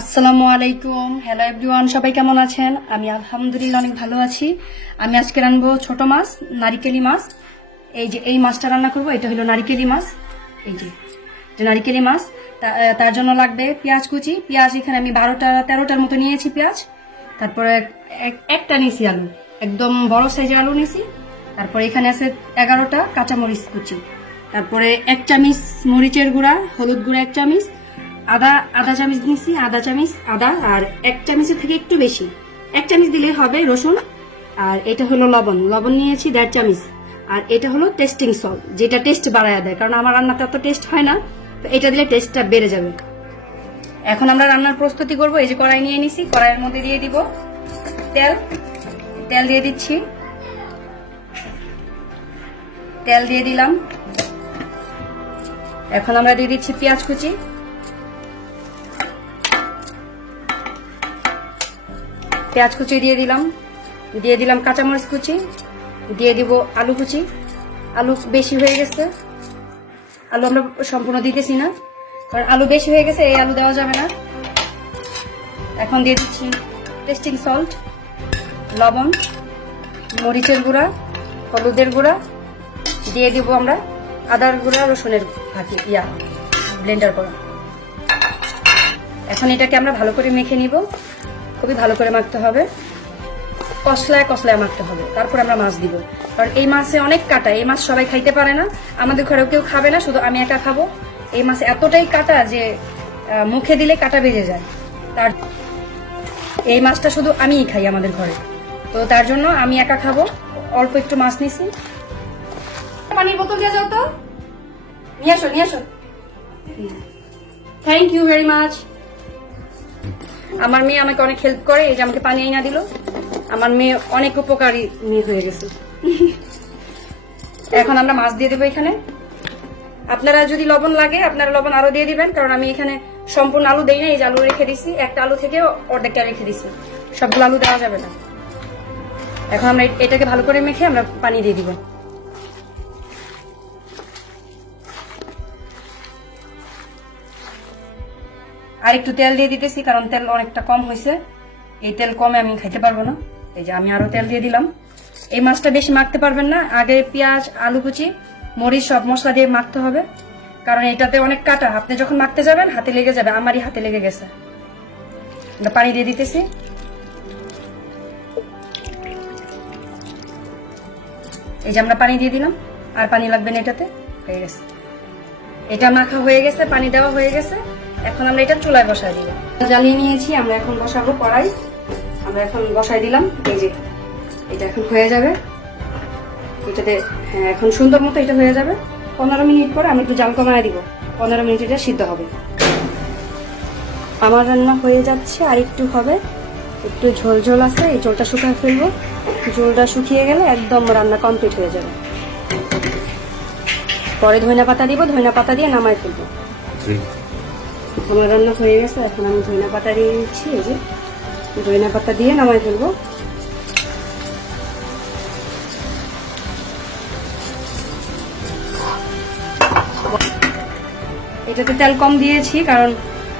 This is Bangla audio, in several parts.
আসসালামু আলাইকুম। হ্যালো এভরিওয়ান, সবাই কেমন আছেন? আমি আলহামদুলিল্লাহ অনেক ভালো আছি। আমি আজকে রান্নাবো ছোট মাছ, নারিকেলি মাছ। এই যে এই মাছটা রান্না করব, এটা হলো নারিকেলি মাছ। এই যে নারিকেলি মাছ, তার জন্য লাগবে পেঁয়াজ কুচি। পেঁয়াজ এখানে আমি 12-13টার মতো নিয়েছি পেঁয়াজ। তারপরে একটা নিয়েছি আলু, একদম বড় সাইজের আলু নিয়েছি। তারপরে এখানে আছে 11টা কাঁচামরিচ কুচি। তারপরে 1 চামচ মরিচের গুঁড়া, হলুদ গুঁড়া 1 চামচ, আদা চামচ নিচ্ছি, আদা চামচ আদা, আর 1 চামচের থেকে একটু বেশি 1 চামচ দিলে হবে রসুন। আর এটা হলো লবণ নিয়েছি 1.5 চামচ। আর এটা হলো টেস্টিং সল্ট, যেটা টেস্ট বাড়ায় দেয়, কারণ আমার রান্নাতে অত টেস্ট হয় না, তো এটা দিলে টেস্টটা বেড়ে যাবে। এখন আমরা রান্নার প্রস্তুতি করব। এই যে কড়াই নিয়ে নিছি, কড়াইয়ের মধ্যে দিয়ে দিব তেল দিয়ে দিচ্ছি, তেল দিয়ে দিলাম। এখন আমরা দিয়ে দিচ্ছি পেঁয়াজ কুচি, দিয়ে দিলাম কাঁচামরিচ কুচি, দিয়ে দিব আলু কুচি। আলু বেশি হয়ে গেছে, আলু আমরা সম্পূর্ণ দিতেছি না, কারণ আলু বেশি হয়ে গেছে, এই আলু দেওয়া যাবে না। এখন দিয়ে দিচ্ছি টেস্টিং সল্ট, লবণ, মরিচের গুঁড়া, হলুদের গুঁড়া, দিয়ে দিব আমরা আদার গুঁড়া, রসুনের ফাঁকি ব্লেন্ডার করা। এখন এটাকে আমরা ভালো করে মেখে নিব, খুবই ভালো করে মাখতে হবে, কষলায় মাখতে হবে। তারপর আমরা মাছ দিব, কারণ এই মাছে অনেক কাটা, এই মাছ সবাই খাইতে পারে না, আমাদের ঘরেও কেউ খাবে না, শুধু আমি একা খাবো। এই মাছ এতটাই কাটা যে মুখে দিলে কাটা বেজে যায়। এই মাছটা শুধু আমিই খাই আমাদের ঘরে, তো তার জন্য আমি একা খাবো। অল্প একটু মাছ নিছি। পানির বোতল দিয়ে যাও তো, নিয়ে আসো। Thank you very much. আমার মেয়ে আমাকে অনেক হেল্প করে, এই যে আমাকে পানি এনে দিল। আমার মেয়ে অনেক উপকারী মেয়ে হয়ে গেছে। এখন আমরা মাছ দিয়ে দেবো এখানে। আপনারা যদি লবণ লাগে আপনারা লবণ আরো দিয়ে দিবেন, কারণ আমি এখানে সম্পূর্ণ আলু দেই না, এই যে আলু রেখে দিছি, একটা আলু থেকে অর্ধেকটা রেখে দিছি, সবগুলো আলু দেওয়া যাবে না। এখন আমরা এটাকে ভালো করে মেখে আমরা পানি দিয়ে দিব। আর একটু তেল দিয়ে দিতেছি, কারণ তেল অনেকটা কম হয়েছে, এই তেল কমে আমি খাইতে পারবো না। এই যে আমি আরো তেল দিয়ে দিলাম। এই মাছটা বেশি মাখতে পারবেন না, আগে পেঁয়াজ, আলু কুচি, মরিচ সব মশলা দিয়ে মাখতে হবে, কারণ এটাতে অনেক কাটা, আপনি যখন মাখতে যাবেন হাতে লেগে যাবে, আমারই হাতে লেগে গেছে। পানি দিয়ে দিতেছি। এই যে আমরা পানি দিয়ে দিলাম, আর পানি লাগবে না, এটাতে হয়ে গেছে। এটা মাখা হয়ে গেছে, পানি দেওয়া হয়ে গেছে। এখন আমরা এটা চুলায় বসাই দিলাম, জ্বালিয়ে নিয়েছি। আমরা এখন বসাবো কড়াই, আমরা এখন বসাই দিলাম। এই যে এটা এখন হয়ে যাবে, এটাতে হ্যাঁ এখন সুন্দর মতো এটা হয়ে যাবে। 15 মিনিট পরে আমি একটু জাল কমায় দিব, 15 মিনিট এটা সিদ্ধ হবে। আমার রান্না হয়ে যাচ্ছে, আর একটু হবে, একটু ঝোল আছে, এই ঝোলটা শুকিয়ে ফেলবো। ঝোলটা শুকিয়ে গেলে একদম রান্না কমপ্লিট হয়ে যাবে। পরে ধনিয়া পাতা দিব, ধনিয়া পাতা দিয়ে নামাই ফেলবো। আমার রান্না হয়ে গেছে, এখন আমি ধনিয়া পাতা দিয়ে নিচ্ছি। এই যে ধনিয়া পাতা দিয়ে নামাই ফেলবো। এটাতে তেল কম দিয়েছি, কারণ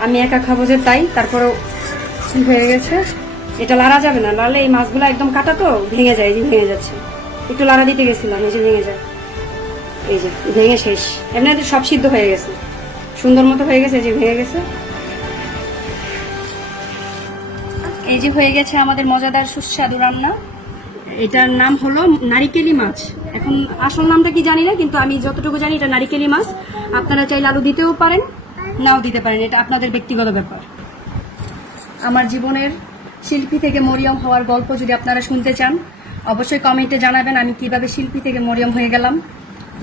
আমি একা খাবো যে, তাই। তারপরেও হয়ে গেছে, এটা লাড়া যাবে না, লাড়লে এই মাছগুলো একদম কাটা তো ভেঙে যায়, ভেঙে যাচ্ছে। একটু লাড়া দিতে গেছিলাম, এই যে ভেঙে যায়, এই যে ভেঙে শেষ। এমনি সব সিদ্ধ হয়ে গেছে, সুন্দর মতো হয়ে গেছে, এই যে ভেঙে গেছে। এই যে হয়ে গেছে আমাদের মজাদার সুস্বাদু রান্না। এটার নাম হলো নারিকেলি মাছ। এখন আসল নামটা কি জানি না, কিন্তু আমি যতটুকু জানি এটা নারিকেলি মাছ। আপনারা চাইলে আলু দিতেও পারেন, নাও দিতে পারেন, এটা আপনাদের ব্যক্তিগত ব্যাপার। আমার জীবনের শিল্পী থেকে মরিয়ম হওয়ার গল্প যদি আপনারা শুনতে চান, অবশ্যই কমেন্টে জানাবেন আমি কিভাবে শিল্পী থেকে মরিয়ম হয়ে গেলাম।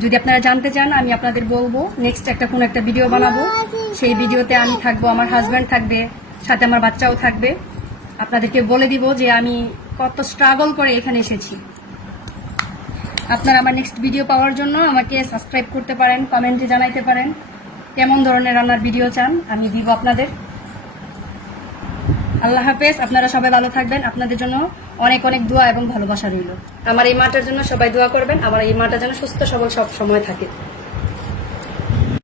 যদি আপনারা জানতে চান, আমি আপনাদের বলবো নেক্সট কোনো একটা ভিডিও বানাবো। সেই ভিডিওতে আমি থাকবো, আমার হাজব্যান্ড থাকবে, সাথে আমার বাচ্চাও থাকবে। আপনাদেরকে বলে দিব যে আমি কত স্ট্রাগল করে এখানে এসেছি। আপনারা আমার নেক্সট ভিডিও পাওয়ার জন্য আমাকে সাবস্ক্রাইব করতে পারেন, কমেন্টে জানাইতে পারেন কেমন ধরনের রান্নার ভিডিও চান, আমি দিব আপনাদের। আল্লাহ হাফেজ, আপনারা সবাই ভালো থাকবেন। আপনাদের জন্য অনেক অনেক দোয়া এবং ভালোবাসা রইল। আমার এই মাটার জন্য সবাই দোয়া করবেন, আমার এই মাটা যেন সুস্থ সবল সব সময় থাকে।